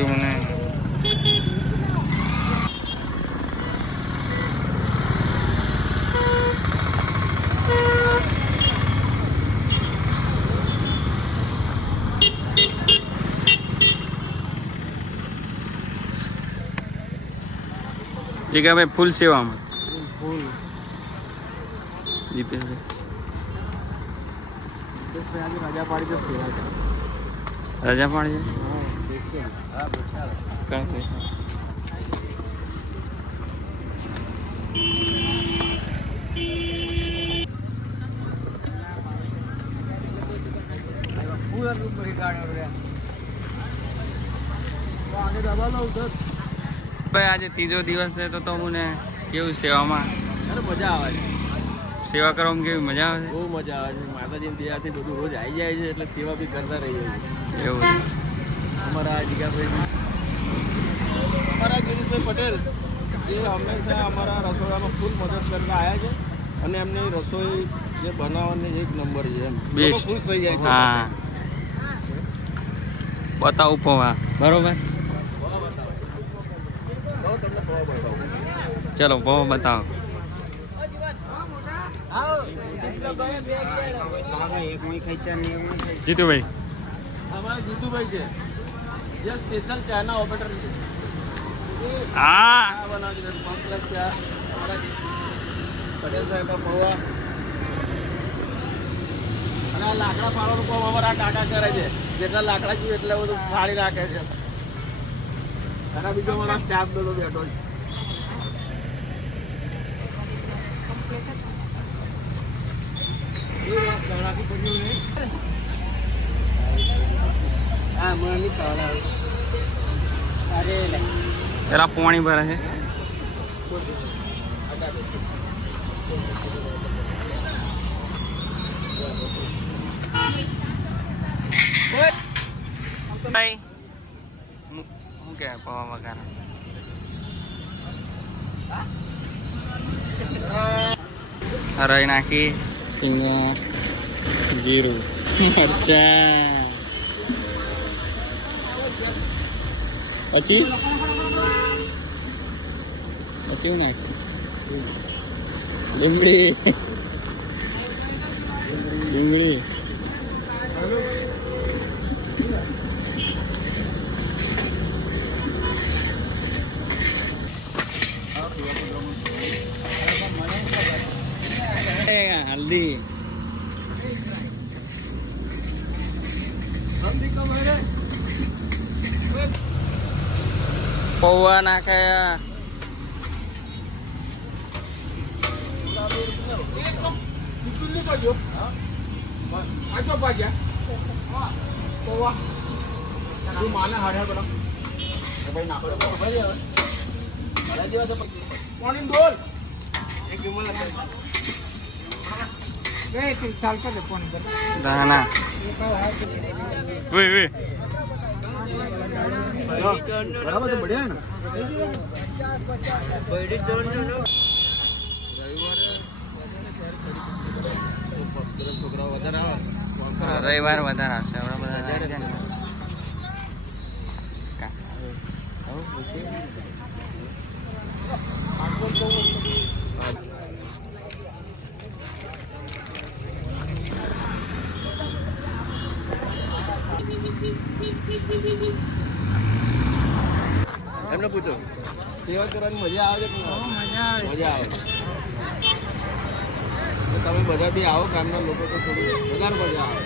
જોયું મને. જગ્યા ભાઈ ફૂલ સેવામાં ફૂલ દીપેશભાઈ આજે રજા પાડી તો સેવા કરે. રજા પાડી છે હા સ્પેશિયલ. હા બેઠા કણ પૂરા રૂમ પર ગાડી રે આગે દબા લો ઉધર. ભાઈ આજે ત્રીજો દિવસ છે તો મને કેવું સેવામાં અરે મજા આવે છે. સેવા કરવામાં કેવી મજા આવે બહુ મજા આવે છે. માતાજીની દયાથી બધું રોજ આવી જાય છે એટલે સેવા બી કરતા રહીએ છીએ. છે એવું છે. અમારા જીગાભાઈ અમારા ગિરીશભાઈ પટેલ જે હંમેશા અમારા રસોડામાં ફૂલ મદદ કરતા આવ્યા છે અને એમની રસોઈ જે બનાવવાની એક નંબર છે એમ બેસ્ટ. ખુશ થઈ જાય છે. હા બતાવું પૌવા બરોબર. તમને પૌવા બતાવું. ચલો પૌવા બતાવો. જીતુભાઈ અમારા જીતુભાઈ છે જે સ્પેશિયલ ચાના ઓપરેટર છે. હા ચા બનાવતી નથી. કોમ્પ્લેક્સ ચા અમારા પટેલ સાહેબ પૌવા અને આ લાકડા પાડવાનું કામ અમારા કાકા કરે છે. જેટલા લાકડા જોઈએ એટલે બધું ફાડી રાખે છે અને બીજો અમારા સ્ટાફ બધો બેઠો છે. હા મને ખવડાવે. અરે પેલા પાણી ભરે છે. શું કે પૌવા વગર હરાઈ નાખી સિંગા જીરું મરચા પછી પછી નાખી ડુંગળી ડુંગળી હલ્દી પૌવા નાખ્યા. દાના વે બરાબર તો બઢિયા ને. છોકરાઓ વધારે આવે. રવિવાર વધારે આવશે આપણા બધા. એમને પૂછો સેવા કરવાની મજા આવે છે કે મજા આવે. તો તમે બધા બી આવો ગામના લોકો તો થોડું વધારે મજા આવે.